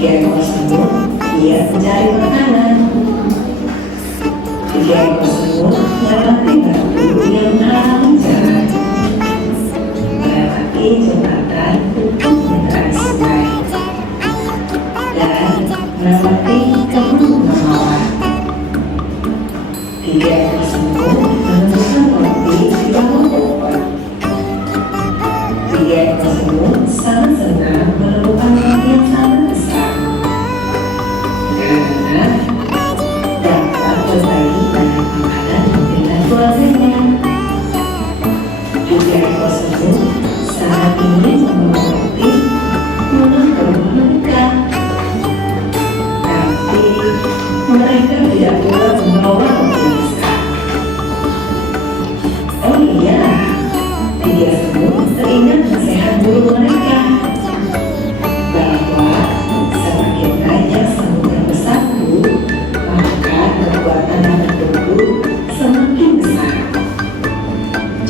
Tiga ekor semut dia mencari makanan. Tiga ekor semut melewati batu yang menghalangi jalan, melewati jembatan untuk menyeberangi sungai, dan melewati kebun mawar. Tiga ekor semut menemukan roti di bawah pohon. Tiga ekor semut sangat senang menemukan roti yang sangat besar, karena dapat berbagi banyak makanan dengan keluarganya. Tiga ekor semut sangat ingin membawa roti pulang ke rumah mereka, tapi mereka tidak pulang membawa roti besar. Oh iya, tiga semut teringat nasihat guru mereka bahwa semakin banyak semut yang bersatu, maka kekuatan yang bertumbuh semakin besar.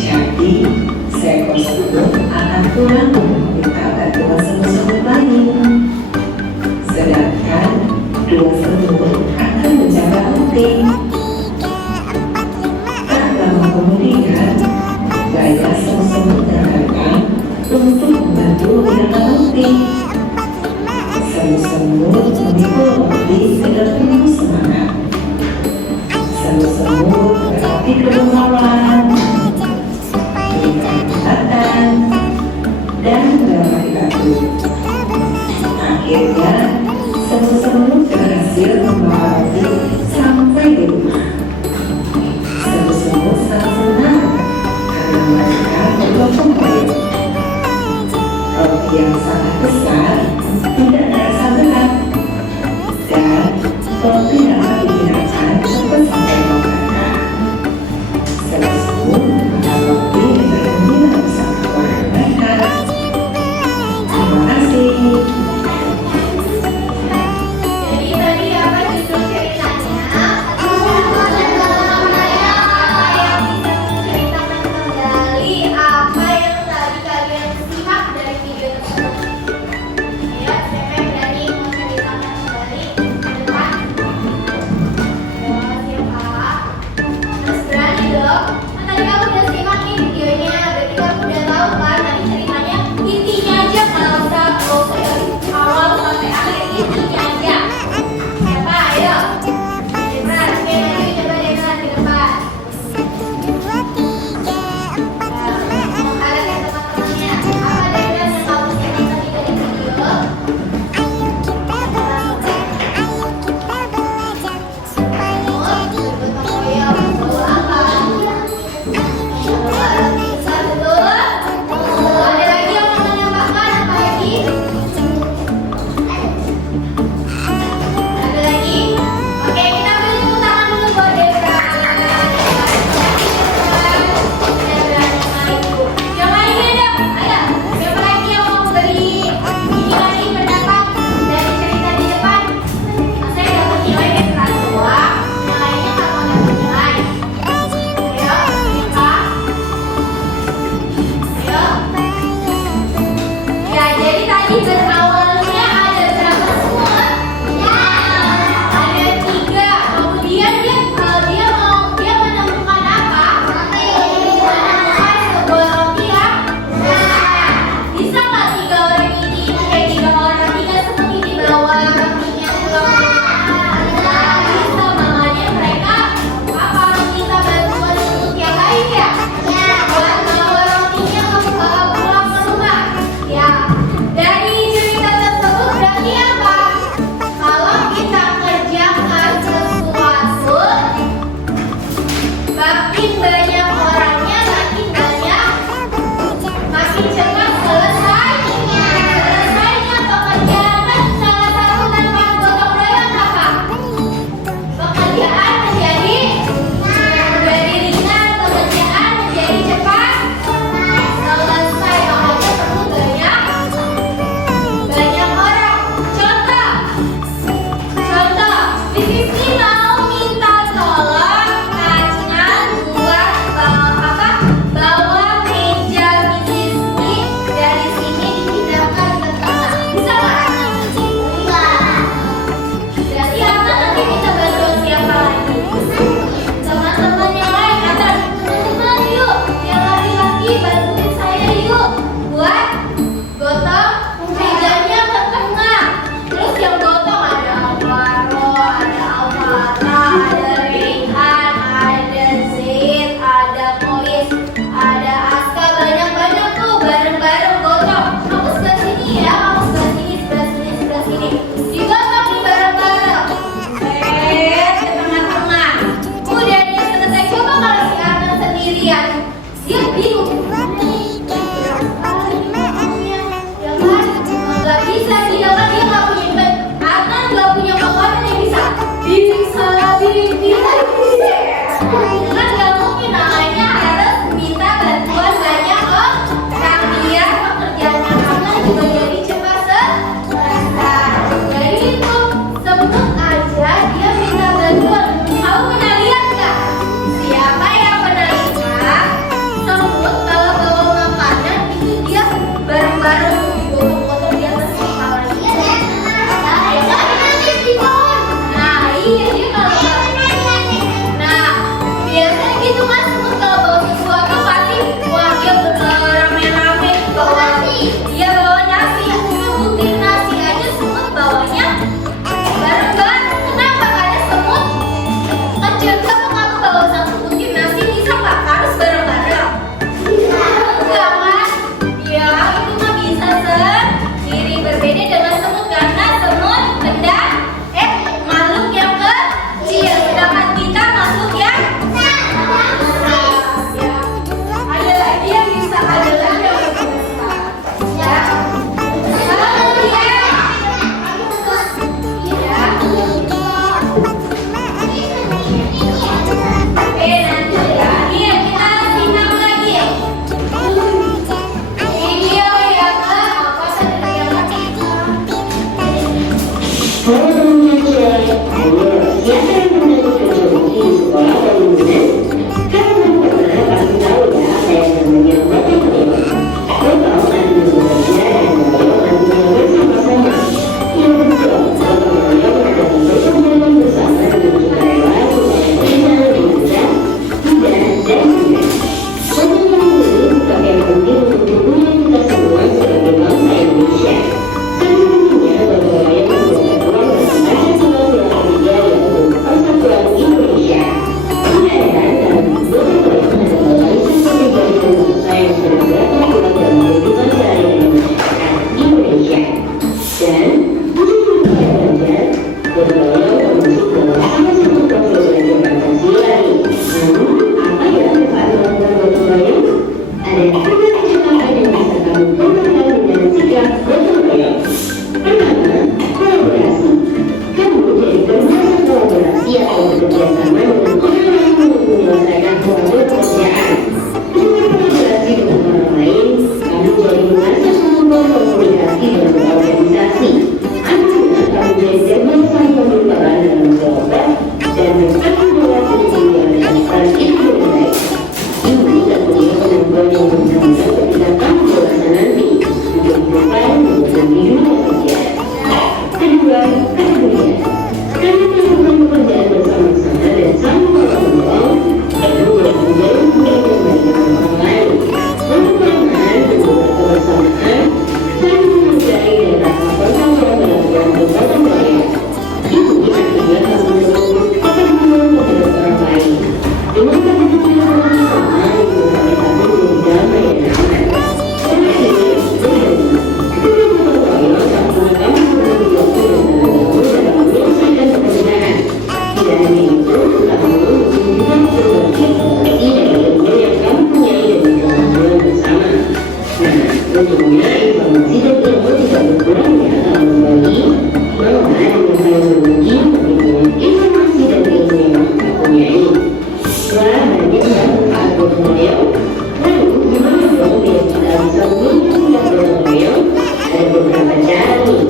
Jadi, seekor semut akan pulang untuk meminta bantuan semut-semut lain, sedangkan dua semut akan menjaga roti. Tak lama kemudian, banyak semut-semut yang datang untuk membantu menjaga roti. Semut-semut memikul roti dengan penuh semangat. Semut-semut melewati kebun mawar, melintasi jembatan, dan melewati batu. Akhirnya, semut-semut berhasil membawa roti sampai di rumah. Semut-semut sangat senang karena mereka bergotong royong. Roti yang sangat besar tidak terasa berat, dan roti dapat digunakan untuk sampai mereka. Semut Halo teman-teman, ayo siapa yang pernah berjoki di sekolah bangunan? Kamu pernah pasti tahu ya apa yang namanya gotong royong. Gotong artinya bekerja dan royong artinya bersama-sama. Yang betul, gotong royong adalah berjalan bersama dengan sukarela supaya kita lebih mudah, mudah dan mudah. Gotong royong ini bukan yang penting untuk hubungan kita semua sebagai bangsa Indonesia. Sesungguhnya gotong royong membuat ruang bagi Pancasila Silaturahmi yaitu persatuan Indonesia. Keberadaan dalam gotong royong adalah warisan kepribadian bangsa yang sudah berapa kuat dalam kehidupan sehari-hari masyarakat Indonesia. Dan untuk kita belajar, gotong royong termasuk dalam salah satu profil belajar Pancasila nih. Namun, apa ya manfaat melakukan gotong royong? Ada 3 kecakapan yang bisa kamu kembangkan dengan sikap gotong royong. Pertama, kolaborasi. Kamu jadi merasa kolaborasi atau bekerja sama dengan orang lain untuk menyelesaikan suatu pekerjaan. Dengan kolaborasi dengan orang lain, kamu jadi merasa kemampuan komunikasi dan berorganisasi. Artinya, kamu belajar saling memberi peran dalam kelompok dan bertanggung jawab untuk menjalankan itu dengan baik. Ini tentunya kemampuan yang berguna ketika kamu dewasa nanti untuk kehidupan dan di dunia kerja. Kedua, kategori. Karena melakukan pekerjaan bersama-sama dan saling tolong-menolong, kamu belajar menjaga baik dengan orang lain. Kebersamaan dan kebersamaan saling menghargai dan rasa bertanggung jawab dalam gotong royong. Ini artinya kamu menumbuh kepedulian terhadap orang lain. Dengan kepedulian bersama membuat kamu menjadi damai dan aman. Terakhir, berbagi. Dengan gotong royong, sama kamu berbagi waktu dan tenaga dalam menyelesaikan pekerjaan. Tidak hanya itu, kamu juga berbagi arti dari ilmu yang kamu punyai dengan kemampuan bersama. Nah, tentunya informasi dan ilmu tidak berkurang ya kalau berbagi. Malah dengan saling berbagi, tapi dengan informasi dan ilmu yang kita punyai. Wah, banyak ya manfaat gotong royong. Lalu, gimana dong biar kita bisa menjaga gotong royong? Ada beberapa cara nih.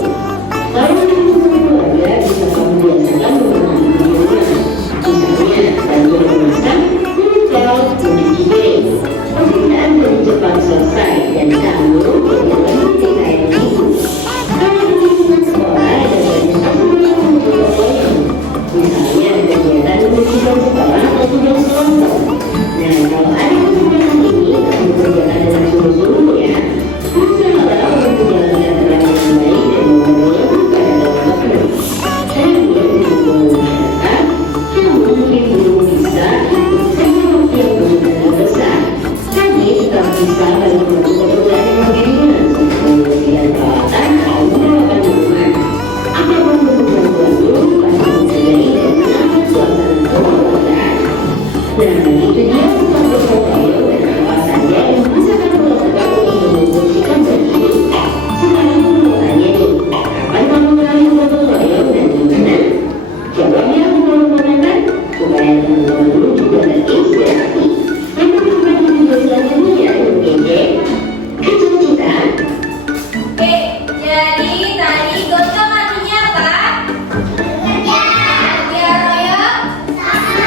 Kalau kamu keluarga bisa kamu biasakan menggunakan di rumah. Misalnya, bantu memasak, menyetel, mencuci piring. Pekerjaan dari Jepang selesai dan kamu tinggal menyetrika yang ibu. Kalau di lingkungan sekolah ada banyak keseruan untuk gotong royong. Misalnya ada kegiatan membersihkan sekolah atau tugas kelompok. Nah, kalau ada kesempatan ini, kamu kerjakan dengan sungguh-sungguh ya. Usahalah untuk menjalankan peran dengan baik dan membangun pada kelompok penuh. Terakhir, untuk masyarakat, kamu mungkin belum bisa ikut sesuatu yang benar-benar besar. Tapi tetap bisa bagi suatu pekerjaan yang lebih ringan seperti membersihkan peralatan atau merawat rumah. Apapun bentuk bantuanmu, pasti menghargai dan menambah suasana kekeluargaan. Nah, itu dia tentang gotong royong dan apa saja yang bisa kamu lakukan untuk membersihkan bumi. Sekarang aku mau tanya nih, kapan kamu mulai gotong royong dan gimana? Jawab ya di kolom komentar supaya teman-temanmu juga terinspirasi. Sampai jumpa di video selanjutnya ya, Oke? Kecil kita. Oke, jadi tadi gotong artinya apa? Bekerja. Bekerja royong? Sama.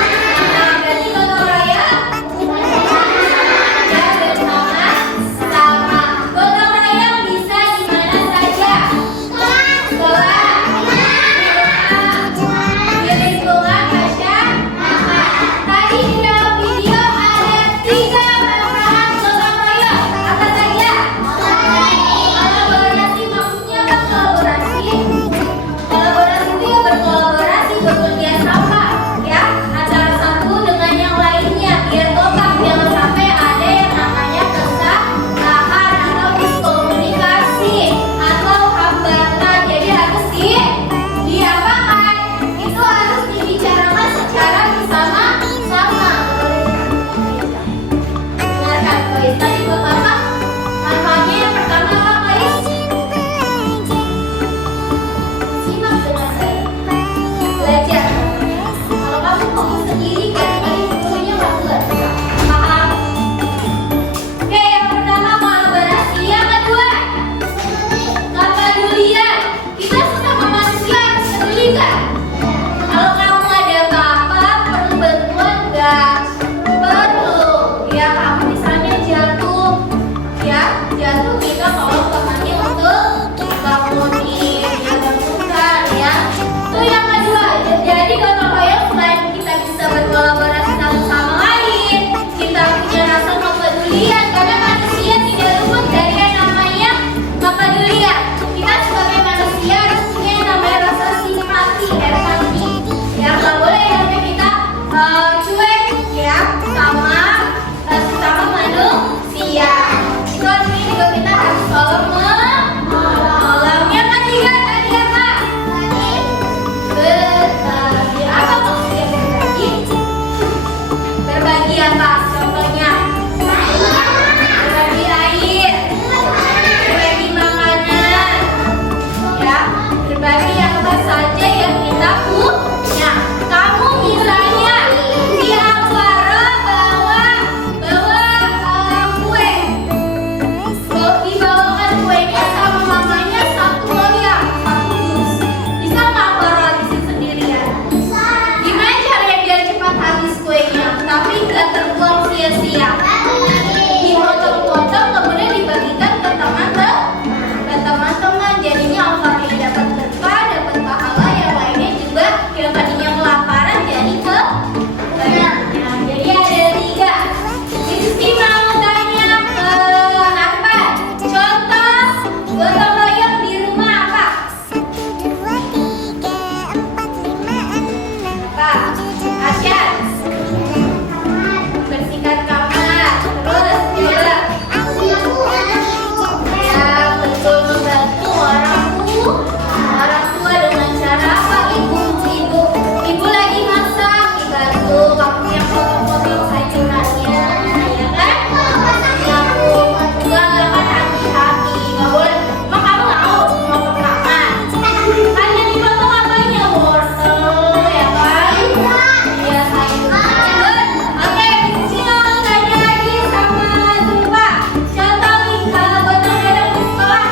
Nah, berarti gotong royong? Bersama. nggak? Kalau kamu ada apa-apa, perlu bantuan nggak? Perlu. Ya, kamu misalnya jatuh. Ya, jatuh kita tolong temannya untuk bangunin, ya bangunkan ya. Itu yang kedua. Jadi gotong royong selain kita bisa berkolaborasi satu sama lain, kita punya rasa kepedulian karena manusia tidak luput dari yang namanya kepedulian. Kita sebagai manusia harus punya yang namanya rasa simpati, empati. Ya nggak boleh ya kita cuek ya sama sesama manusia. Itu artinya juga kita harus selalu menolong. Yang ketiga tadi apa? Berbagi. Apa maksudnya berbagi? Berbagi apa? Contohnya berbagi air, berbagi makanan, ya berbagi apa saja yang kita punya. Kamu misalnya di Alvaro bawa kue, dibawakan kuenya sama mamanya satu loyang, satu dus. Bisa nggak Alvaro habisin sendirian? Gimana caranya biar cepat habis kuenya, tapi nggak terbuang sia-sia? Dipotong-potong kemudian dibagikan ke teman-teman. Jadinya Alvaro dapat berkah, dapat pahala, yang lainnya juga yang tadinya kelaparan jadi kebanyakan. Jadi ada 3. Rizky mau tanya apa? Contoh gotong royong di rumah apa? Apa? Asyad bersihkan kamar. Terus juga ya betul, membantu orang tua dengan cara apa? Ibu lagi masak, dibantu. Kamu yang potong-potong sayurannya, ya kan? Aku enggak kan hati-hati, nggak boleh. Emang kamu mau ke kamar? Kan yang dipotong apanya? Wortel, ya kan? Ya sayuran. Oke, sini ngomong tanya lagi sama Zulfa. Contoh nih kalau gotong royong di sekolah.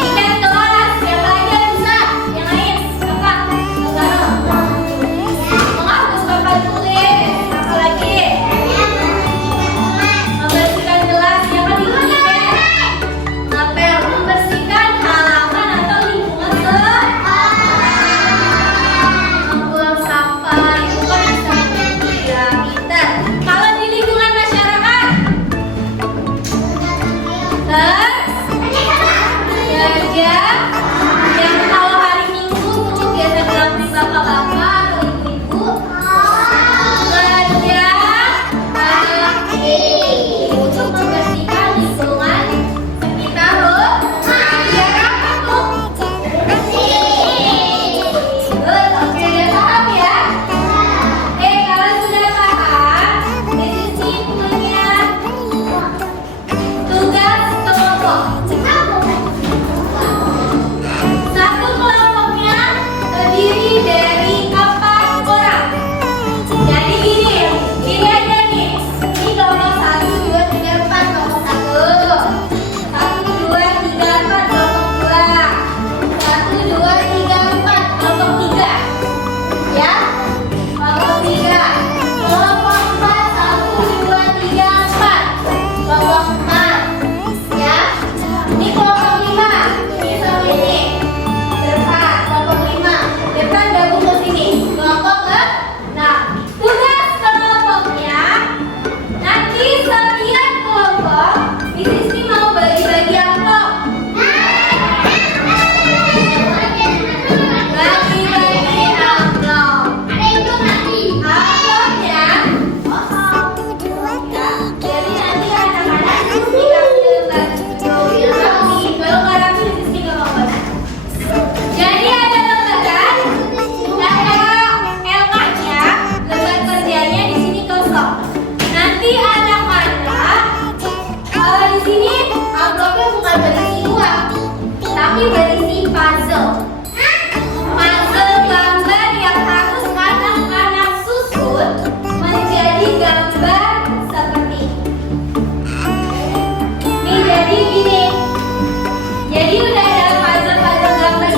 Ikan kelas, siapa aja bisa? Yang lain, kakak, menghapus papan tulis, apa lagi? Membersihkan gelas, siapa di sini kan? Ngapel, membersihkan halaman atau lingkungan sekolah. Membuang sampah, itu kan bisa membantu ya, pintar. Kalau di lingkungan masyarakat, kerja yang kalau hari Minggu tuh biasa dilakukan bapak-bapak atau ibu-ibu, kerja bakti untuk membersihkan lingkungan sekitar rumah. Biar apa tuh? Good, oke, udah paham ya? Kalau sudah paham, di sini punya tugas kelompok. Satu kelompoknya terdiri dari 4 orang. Jadi gini aja nih. Ini kelompok 1, 2, 3, 4, kelompok 1. 1, 2, 3, 4, kelompok 2. 1, 2, 3, 4, kelompok 3. Ya, kelompok 3. Kelompok 4, 1, 2, 3, 4, kelompok 4. Ya, ini kelompok 5. Ini sama ini berempat, kelompok 5. Depan gabung ke sini, kelompok ke. Nah, tugas kelompoknya nanti setiap kelompok di sini mau bagi-bagi amplop. Bagi-bagi amplop. Amplopnya jadi nanti anak-anak dikasih bagi kalau nggak rapi di sini nggak apa-apa. Jadi ada lembaran. Nah kalau LK-nya, lembar kerjanya di sini kosong. Nanti anak-anak di sini amplopnya bukan berisi uang, tapi berisi puzzle. Puzzle gambar yang harus anak-anak susun menjadi gambar seperti ini. Nih jadi gini. Jadi udah ada puzzle-puzzle gambar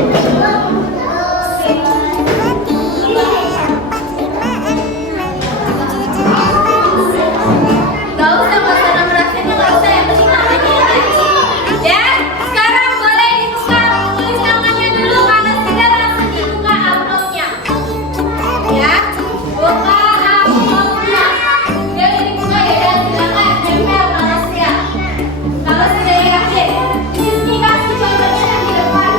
Gak usah nomor absennya, gak usah. Yang penting namanya ya. Ya, sekarang boleh dibuka. Tulis namanya dulu, kalau tidak langsung dibuka amplopnya. Ya, buka amplopnya. Udah dibuka ya, silakan tempel malasnya. Kalau sudah yakin, Rizky kasih contohnya di depan.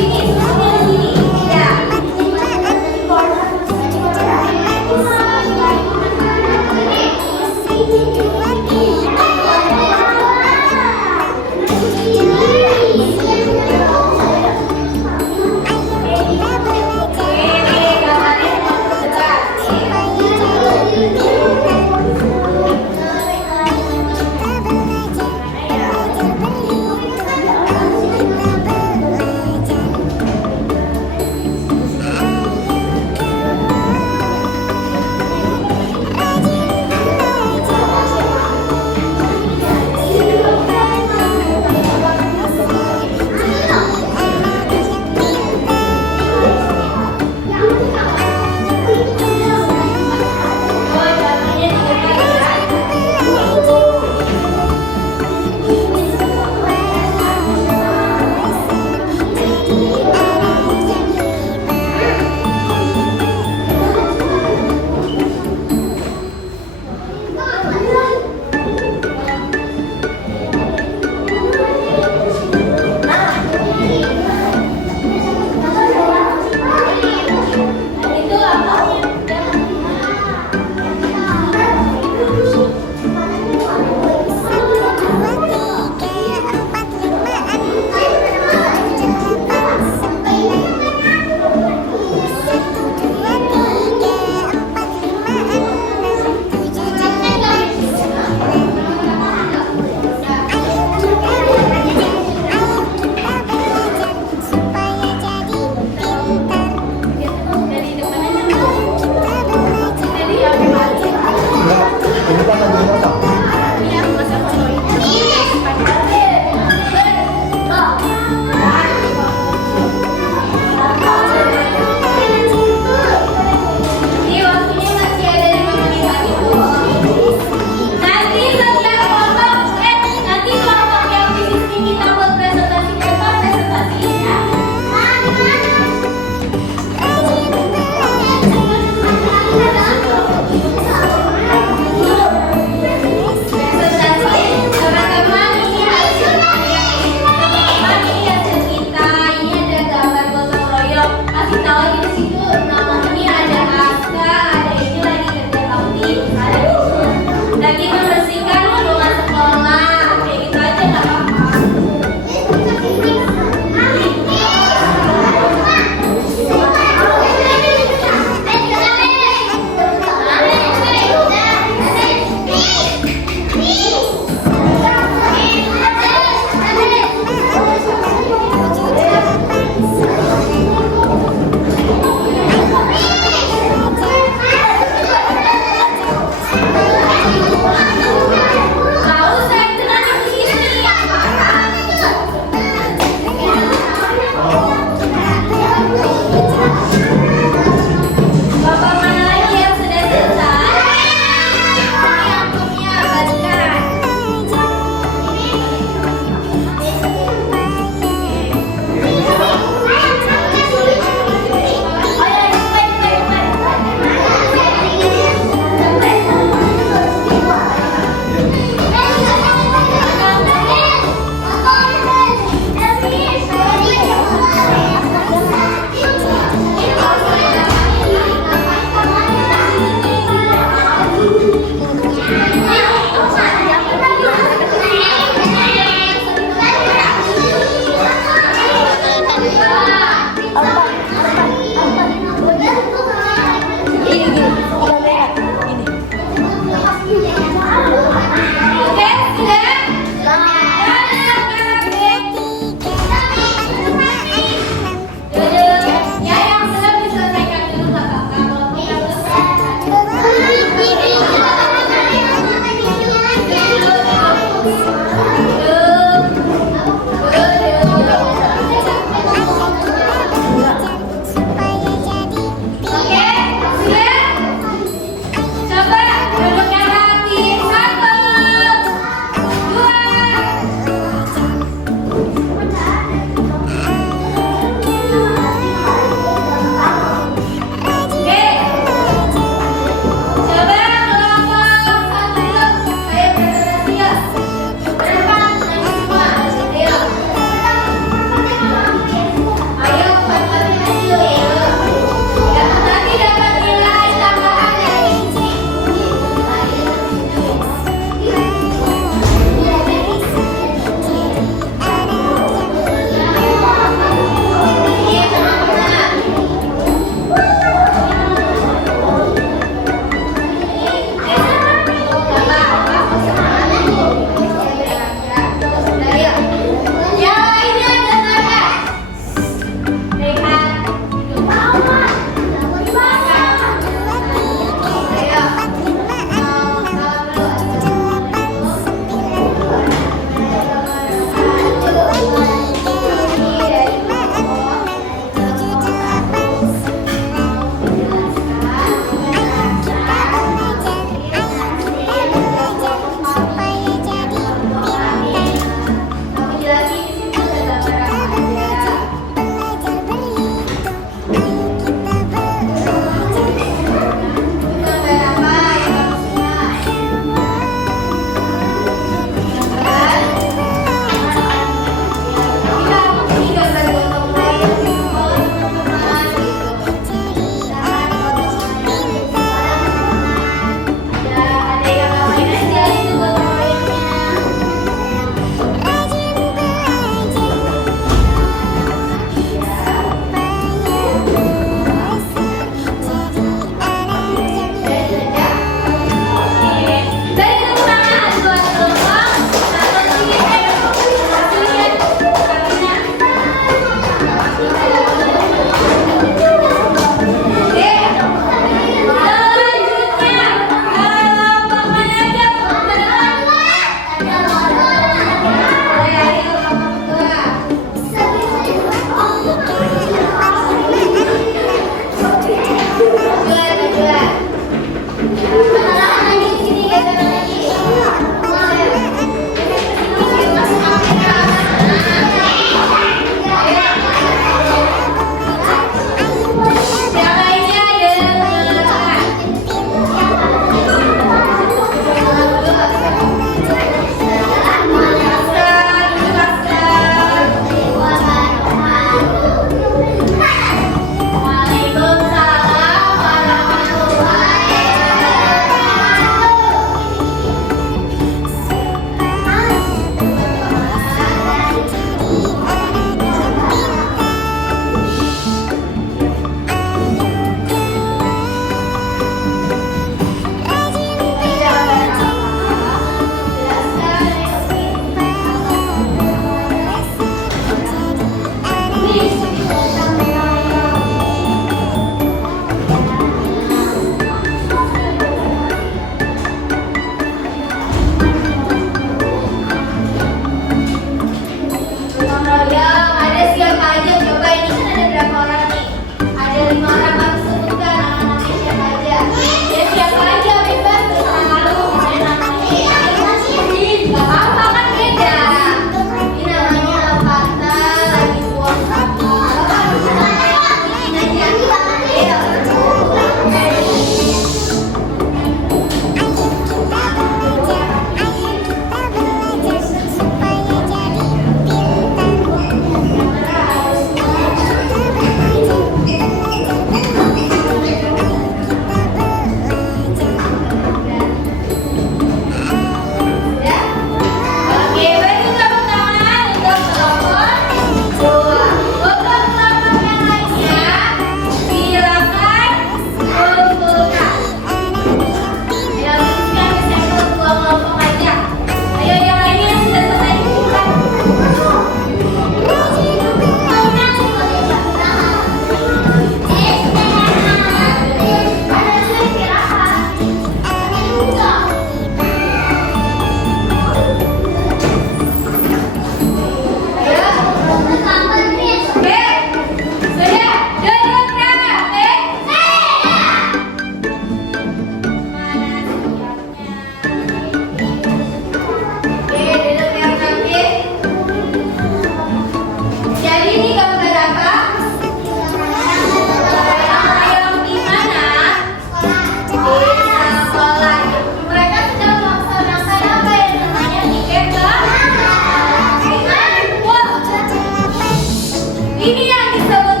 Ini yang disebut